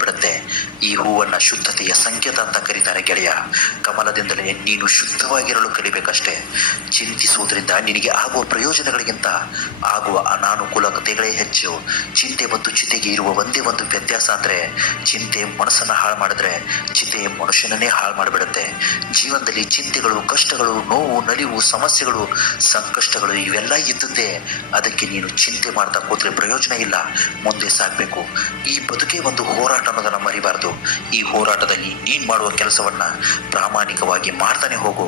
ಬಿಡುತ್ತೆ. ಈ ಹೂವನ್ನ ಶುದ್ಧತೆಯ ಸಂಕೇತ ಅಂತ ಕರೀತಾರೆ ಗೆಳೆಯ. ಕಮಲದಿಂದಲೇ ನೀನು ಶುದ್ಧವಾಗಿರಲು ಕಲಿಬೇಕಷ್ಟೇ. ಚಿಂತಿಸುವುದರಿಂದ ನಿನಗೆ ಆಗುವ ಪ್ರಯೋಜನಗಳಿಗಿಂತ ಆಗುವ ಅನಾನುಕೂಲತೆಗಳೇ ಹೆಚ್ಚು. ಚಿಂತೆ ಮತ್ತು ಚಿತೆಗೆ ಇರುವ ಒಂದೇ ಒಂದು ವ್ಯತ್ಯಾಸ ಅಂದ್ರೆ, ಚಿಂತೆ ಮನಸ್ಸನ್ನ ಹಾಳು ಮಾಡಿದ್ರೆ ಚಿತೆ ಮನುಷ್ಯನನ್ನೇ ಹಾಳು ಮಾಡಿಬಿಡುತ್ತೆ. ಜೀವನದಲ್ಲಿ ಚಿಂತೆಗಳು, ಕಷ್ಟಗಳು, ನೋವು, ನಲಿವು, ಸಮಸ್ಯೆಗಳು, ಸಂಕಷ್ಟಗಳು ಇವೆಲ್ಲ ಇದ್ದದ್ದೇ. ಅದಕ್ಕೆ ನೀನು ಚಿಂತೆ ಮಾಡ್ತಾ ಕೂತ್ರೆ ಪ್ರಯೋಜನ ಇಲ್ಲ. ಮುಂದೆ ಸಾಗ್ಬೇಕು. ಈ ಬದುಕೇ ಒಂದು ಹೋರಾಟ ಅನ್ನೋದನ್ನ ಮರಿಬಾರದು. ಈ ಹೋರಾಟದಲ್ಲಿ ನೀನ್ ಮಾಡುವ ಕೆಲಸವನ್ನ ಪ್ರಾಮಾಣಿಕವಾಗಿ ಮಾಡ್ತಾನೆ ಹೋಗು.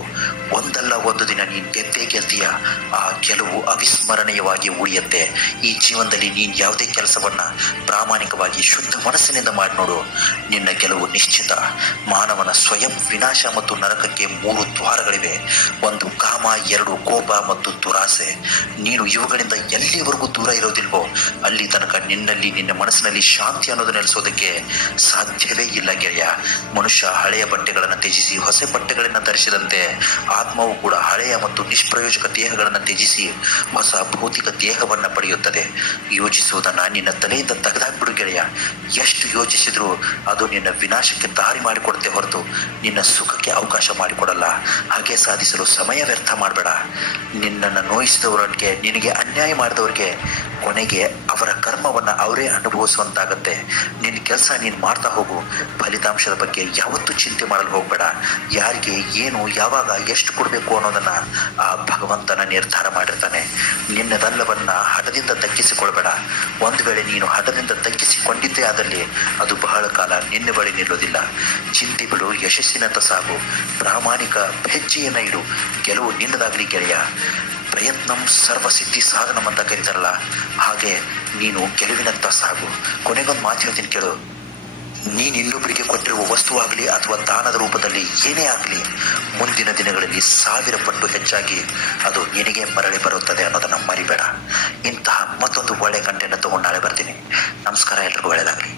ಒಂದಲ್ಲ ಒಂದು ದಿನ ನೀನ್ ಗೆದ್ದೇ ಗೆಲ್ತೀಯ. ಆ ಗೆಲುವು ಅವಿಸ್ಮರಣೀಯವಾಗಿ ಉಳಿಯುತ್ತೆ. ಈ ಜೀವನದಲ್ಲಿ ನೀನ್ ಯಾವುದೇ ಕೆಲಸವನ್ನ ಪ್ರಾಮಾಣಿಕವಾಗಿ ಶುದ್ಧ ಮನಸ್ಸಿನಿಂದ ಮಾಡಿ ನೋಡು. ನಿನ್ನ ಗೆಲುವು ನಿಶ್ಚಿತ. ಮಾನವನ ಸ್ವಯಂ ವಿನಾಶ ಮತ್ತು ನರಕಕ್ಕೆ 3 ದ್ವಾರಗಳಿವೆ. 1 ಕಾಮ, 2 ಕೋಪ ಮತ್ತು ದುರಾಸೆ. ನೀನು ಇವುಗಳಿಂದ ಎಲ್ಲಿವರೆಗೂ ದೂರ ಇರೋದಿಲ್ವೋ ಅಲ್ಲಿ ತನಕ ನಿನ್ನಲ್ಲಿ, ನಿನ್ನ ಮನಸ್ಸಿನಲ್ಲಿ ಶಾಂತಿ ಅನ್ನೋದು ನೆಲೆಸೋದಕ್ಕೆ ಸಾಧ್ಯವೇ ಇಲ್ಲ ಗೆಳೆಯ. ಮನುಷ್ಯ ಹಳೆಯ ಬಟ್ಟೆಗಳನ್ನು ತ್ಯಜಿಸಿ ಹೊಸ ಬಟ್ಟೆಗಳನ್ನು ಧರಿಸಿದಂತೆ ಆತ್ಮವು ಕೂಡ ಹಳೆಯ ಮತ್ತು ನಿಷ್ಪ್ರಯೋಜಕ ದೇಹಗಳನ್ನು ತ್ಯಜಿಸಿ ಹೊಸ ಭೌತಿಕ ದೇಹವನ್ನು ಪಡೆಯುತ್ತದೆ. ಯೋಚಿಸುವುದನ್ನ ನಿನ್ನ ತಲೆಯಿಂದ ತೆಗೆದಾಕ್ಬಿಡು ಗೆಳೆಯ. ಎಷ್ಟು ಯೋಚಿಸಿದ್ರೂ ಅದು ನಿನ್ನ ವಿನಾಶಕ್ಕೆ ದಾರಿ ಮಾಡಿಕೊಡುತ್ತೆ ಹೊರತು ನಿನ್ನ ಸುಖಕ್ಕೆ ಅವಕಾಶ ಮಾಡಿಕೊಡಲ್ಲ. ಹಾಗೆ ಸಾಧಿಸಲು ಸಮಯ ವ್ಯರ್ಥ ಮಾಡಬೇಡ. ನಿನ್ನನ್ನು ನೋಯಿಸಿದವರಿಗೆ, ನಿನಗೆ ಅನ್ಯಾಯ ಮಾಡಿದವರಿಗೆ ಕೊನೆಗೆ ಅವರ ಕರ್ಮವನ್ನ ಅವರೇ ಅನುಭವಿಸುವಂತಾಗತ್ತೆ. ನಿನ್ನ ಕೆಲಸ ನೀನು ಮಾಡ್ತಾ ಹೋಗು. ಫಲಿತಾಂಶದ ಬಗ್ಗೆ ಯಾವತ್ತೂ ಚಿಂತೆ ಮಾಡಲು ಹೋಗ್ಬೇಡ. ಯಾರಿಗೆ ಏನು, ಯಾವಾಗ, ಎಷ್ಟು ಕೊಡಬೇಕು ಅನ್ನೋದನ್ನ ಆ ಭಗವಂತನ ನಿರ್ಧಾರ ಮಾಡಿರ್ತಾನೆ. ನಿನ್ನದಲ್ಲವನ್ನ ಹಠದಿಂದ ದಕ್ಕಿಸಿಕೊಳ್ಬೇಡ. ಒಂದು ವೇಳೆ ನೀನು ಹಠದಿಂದ ದಕ್ಕಿಸಿಕೊಂಡಿದ್ದೇ ಆದಲ್ಲಿ ಅದು ಬಹಳ ಕಾಲ ನಿನ್ನ ಬಳಿ ನಿಲ್ಲೋದಿಲ್ಲ. ಚಿಂತೆ ಬಿಡು, ಯಶಸ್ಸಿನಂತ ಸಾಗು. ಪ್ರಾಮಾಣಿಕ ಹೆಜ್ಜೆಯನ್ನ ಇಡು. ಗೆಲುವು ನಿನ್ನದಾಗಲಿ ಗೆಳೆಯ. ಪ್ರಯತ್ನಂ ಸರ್ವಸಿದ್ಧಿ ಸಾಧನಂ ಅಂತ ಕರೀತಾರಲ್ಲ, ಹಾಗೆ ನೀನು ಗೆಲುವಿನಂತ ಸಾಗು. ಕೊನೆಗೊಂದು ಮಾತು ಹೇಳ್ತೀನಿ ಕೇಳು. ನೀನು ಇನ್ನೊಬ್ಬರಿಗೆ ಕೊಟ್ಟಿರುವ ವಸ್ತುವಾಗಲಿ ಅಥವಾ ದಾನದ ರೂಪದಲ್ಲಿ ಏನೇ ಆಗಲಿ, ಮುಂದಿನ ದಿನಗಳಲ್ಲಿ 1000 ಪಟ್ಟು ಹೆಚ್ಚಾಗಿ ಅದು ನಿನಗೆ ಮರಳಿ ಬರುತ್ತದೆ ಅನ್ನೋದನ್ನ ಮರಿಬೇಡ. ಇಂತಹ ಮತ್ತೊಂದು ಒಳ್ಳೆ ಕಂಟೆಂಟ್ ತಗೊಂಡು ನಾಳೆ ಬರ್ತೀನಿ. ನಮಸ್ಕಾರ, ಎಲ್ರಿಗೂ ಒಳ್ಳೆಯದಾಗಲಿ.